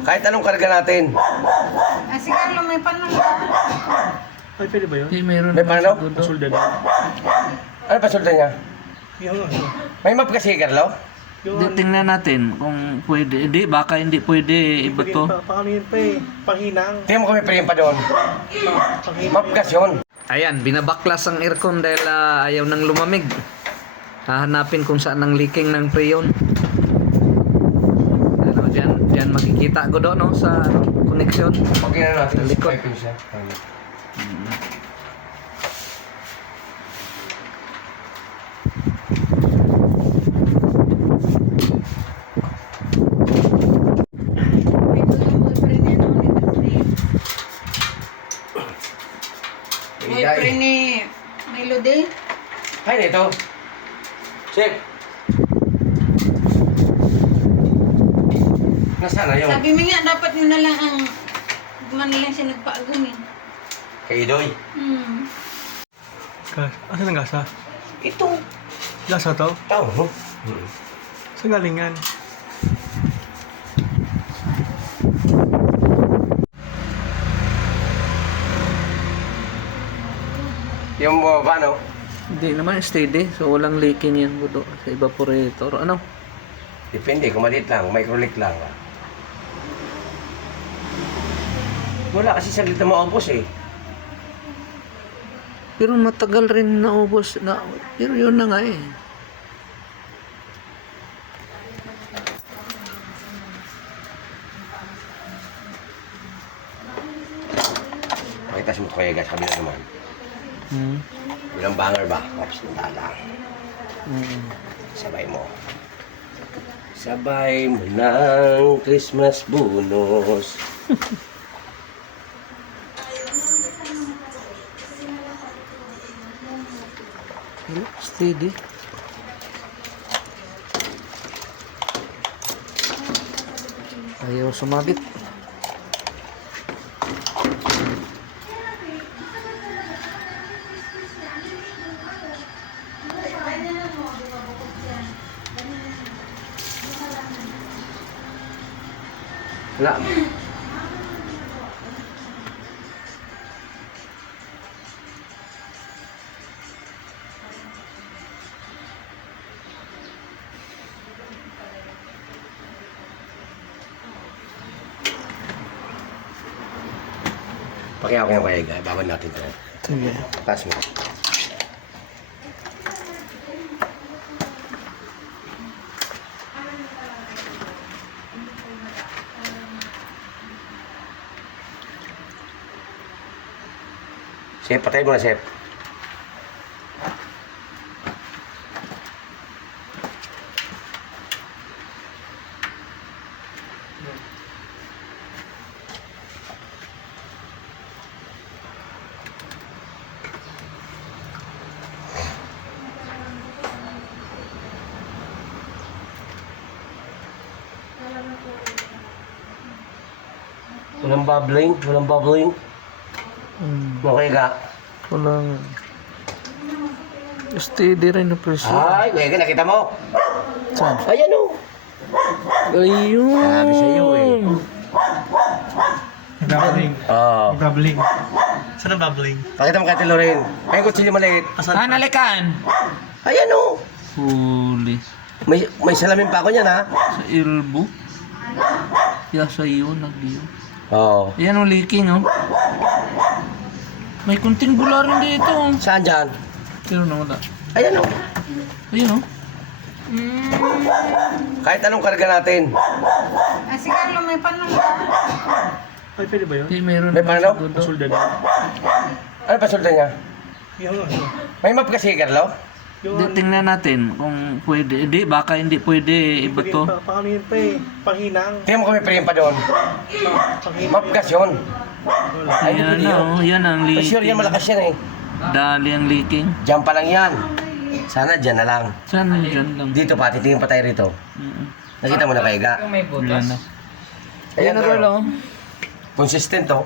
Kahit anong karga natin. Si Carlo may panalo. Ay, pwede ba yun? Hindi, mayroon May panalo? Pasulda na. Ano pa sultan niya? Yung ano? May map kasi, Carlo? Hindi, tingnan natin kung pwede. Hindi, baka hindi pwede. Iba to. Paano yun pa eh? Panghinang. Tingnan mo kami pre pa doon. Panghinang. Map gas yun. Ayan, binabaklas ang aircon dahil ayaw nang lumamig. Hahanapin kung saan ang leaking ng preyon. Ano, dyan makikita ko doon no, sa connection. Okay na natin. Sa likod. Pipin siya. Ito yung boyfriend niya noon. Boyfriend ni Melody. Ay, nito. Chef. Nasaan na yun? Sabi mo nga, dapat yun na lang ang man lang siya nagpaagumin. Kay Idoy. Asan ang gasa? Ito. Gasa to? Tao, no? Saan galingan? Yung baba, no? Hindi naman steady. So walang leaking yan budo sa evaporator. Ano? Depende, kung maliit lang, micro-leak lang. Wala kasi saglit na maubos eh. Pero matagal rin naubos na. Pero yun na nga eh. Makita mo kaya gas, kabila naman. Bilang banger ba? Tapos lang. Sabay mo. Sabay mo ng Christmas bonus. Steady. Ayaw sumabit. Wala. Pakiyaw ko yung kaya, babad natin ito. Sige. Pass mo. Chef, patay mo na, Chef. Walang bubbling, walang bubbling. Okay ka? Walang steady rin na pressure. Ay, kaya ka, nakita mo? Saan? Ayan o. Ayun. Sabi sa'yo eh. Bubbling. Oo. Bubbling. Saan ang bubbling? Pakita mo kay Ate Lorraine. Ayun, kutsilyo maliit. Asan? Nalikan. Ayan o. Huli. May salamin pa ako niyan ha. Sa elbow. Yasa yun, nagyo. Oo. Ayan o, leaking o. May kunting bula rin dito. Oh. Saan dyan? Pero nawala. Ayan o. Ayun o. Kahit anong karga natin. Si Carlo may panalo. Ay, pwede ba yun? Hindi, mayroon May panalo? Pasulda na. Ano pa sultan niya? Yung ano? May map kasi, Carlo? Yung Hindi, tingnan natin kung pwede. Hindi, baka hindi pwede. Iba to. Paano yun pa eh? Panghinang. Tingnan mo kami pre pa doon. Panghinang. Map gas yun. Ay, hindi Ayan pwede yun. o, yan ang Ay, sure yan, leaking. malakas yan eh. Dali ang leaking. Diyan pa lang yan. Sana dyan na lang. Saan dyan lang? Dito pa, titingin pa tayo rito. Nakita mo na kaiga. Wala na. Ayan Ayan na bro. rin o. Consistent to.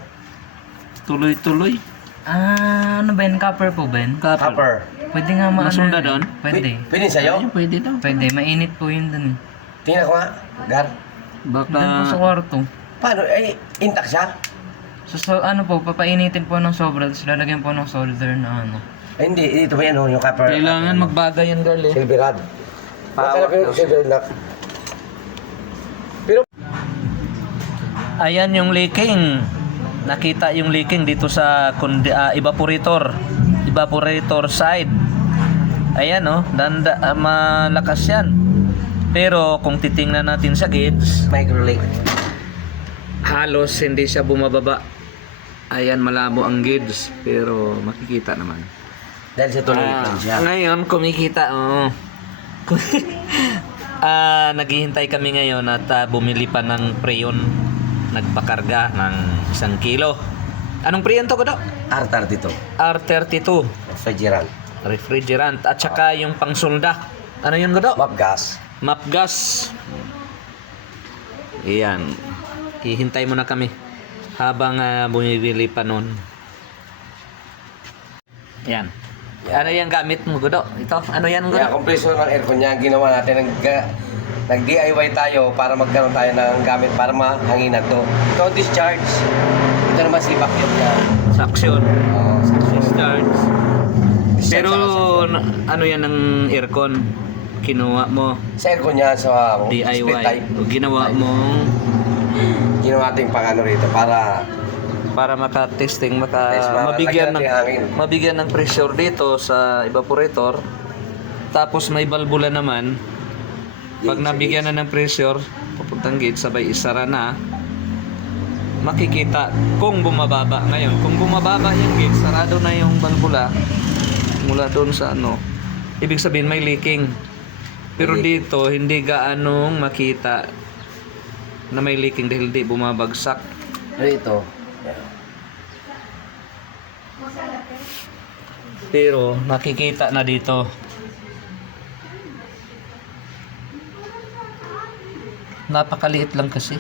Tuloy-tuloy. Ano ba yun? Copper po ba yun? Copper. Pwede nga maano. Masunda doon? Pwede. Pwede sa'yo? Ayun, pwede daw. Pwede. Mainit po yun dun eh. Tingnan ko nga. Gar. Baka... Doon po sa kwarto. Paano? Ay, intact siya? So, ano po, papainitin po ng sobra, tapos lalagyan po ng solder na ano. Ay, hindi. Ito ba yan, oh, yung copper? Kailangan magbagay yan, girl eh. Silver rod. Power Magkano yung silver rod? Pero, Ayan yung leaking. Nakita yung leaking dito sa evaporator. Evaporator side. Ayan oh, malakas yan. Pero kung titingnan natin sa gauge, micro leak. halos hindi siya bumababa. Ayan, malabo ang gauge, pero makikita naman. Dahil sa tuloy lang siya. Ngayon, kumikita, oo. Naghihintay kami ngayon at bumili pa ng preyon. Nagpakarga ng 1 kilo. Anong preyon to, Godo? R32. R32. Refrigerant. Refrigerant. At saka yung pangsulda. Ano yun, Godo? Map gas. Map gas. Iyan. Hihintay muna kami habang bumibili pa nun. Yan. Ano yung gamit mo, Godo? Ito, ano yan, Kaya Godo? compressor ng aircon niya, ginawa natin, nag-DIY tayo para magkaroon tayo ng gamit para mahanginan to. Ito ang discharge. Ito naman si vacuum niya. Suction. Oh, Discharge. Pero Discharge. ano yan ng aircon? Kinuha mo Sa aircon niya, sa split DIY type. o ginawa mo Ginawa natin pang ano rito para maka-testing, Yes, lagyan natin hangin. mabigyan ng pressure dito sa evaporator. Tapos may balbula naman. Pag nabigyan na ng pressure, papuntang gauge, sabay isara na. Makikita kung bumababa ngayon. Kung bumababa yung gauge, sarado na yung balbula mula doon sa ano. Ibig sabihin may leaking. Pero dito, hindi gaanong makita na may leaking dahil di bumabagsak. rito. Pero nakikita na dito. Napakaliit lang kasi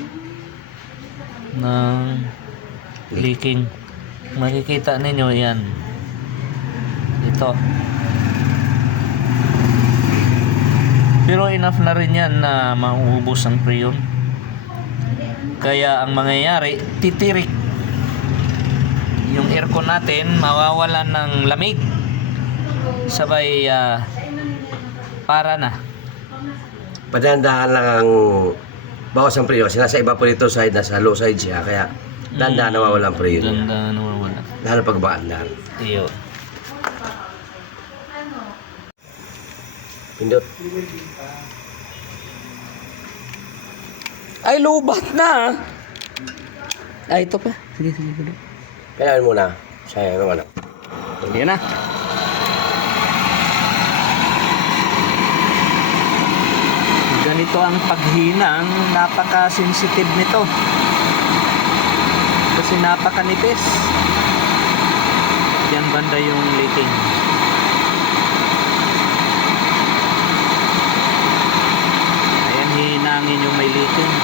ng leaking. Makikita ninyo yan. Ito. Pero enough na rin yan na mauubos ang preyon. Kaya ang mangyayari, titirik. Yung aircon natin mawawalan ng lamig. Sabay para na. Padandahan lang ang bawas ang preyo. Nasa evaporator side, nasa low side siya. Kaya dandahan na mawala ang preyo niya. Ganda nawawala. Lalo pag baandar. Iyo. Pindot. Ay, lubat na. Ay, ito pa. Sige, sige. Kailangan muna. Sayang naman. Yan na. Ganito ang paghinang, napaka-sensitive nito. Kasi napaka-nipis. Yan banda yung leaking. Ayan, hinangin yung may leaking.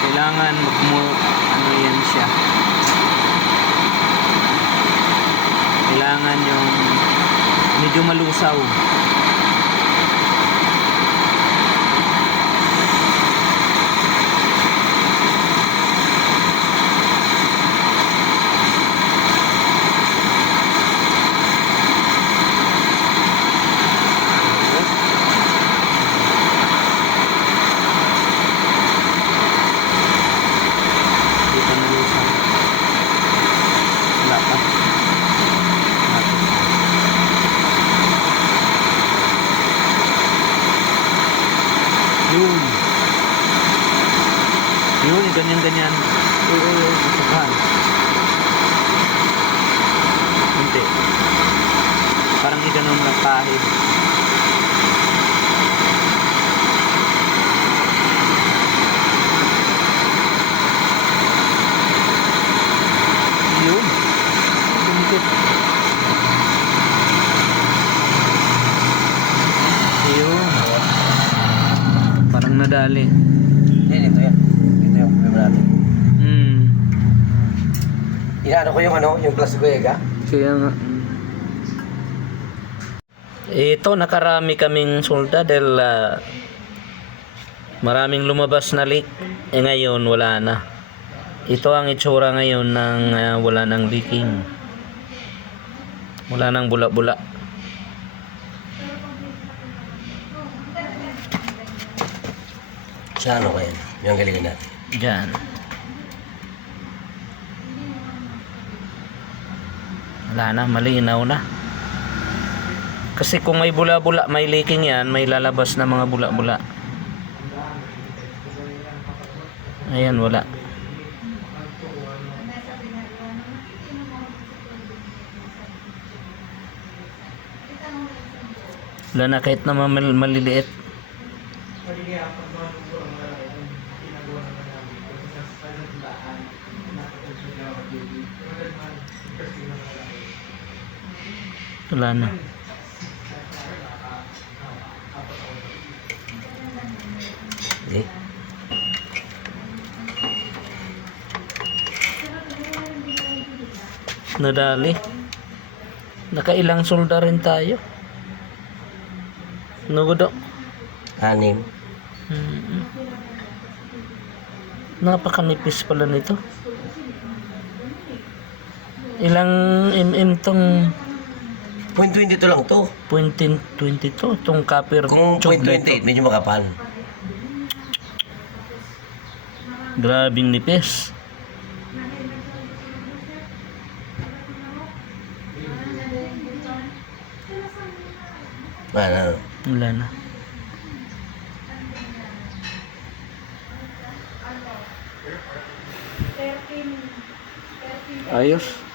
Kailangan ano yan siya. Kailangan yung medyo malusaw. Dito malusaw. Wala pa. Yun. Yun, ganyan-ganyan. Susukan. Kunti. Parang iganon lang kahit. Yun. Dumikit. Yun. Parang nadali. Yan, ito yan. Ito yung problema natin. Inaano ko yung plastic ega. Kaya nga. Ito, nakarami kaming solda dahil Maraming lumabas na leak. Ngayon wala na. Ito ang itsura ngayon ng wala nang leaking. Wala nang bula-bula. Sa ano kayo? Yung galingan natin. Diyan. Wala na, malinaw na. Kasi kung may bula-bula, may leaking yan, may lalabas na mga bula-bula. Ayan, wala. Wala na kahit na maliliit. Wala na. Eh? Nadali. Nakailang solda rin tayo. Nugudo. 6. Napakanipis pala nito. Ilang mm tong 0.22 lang to. 0.22 tong copper Kung tube na 0.28, ito. medyo makapal. Grabing nipis. Ano? Wala na. Ayos.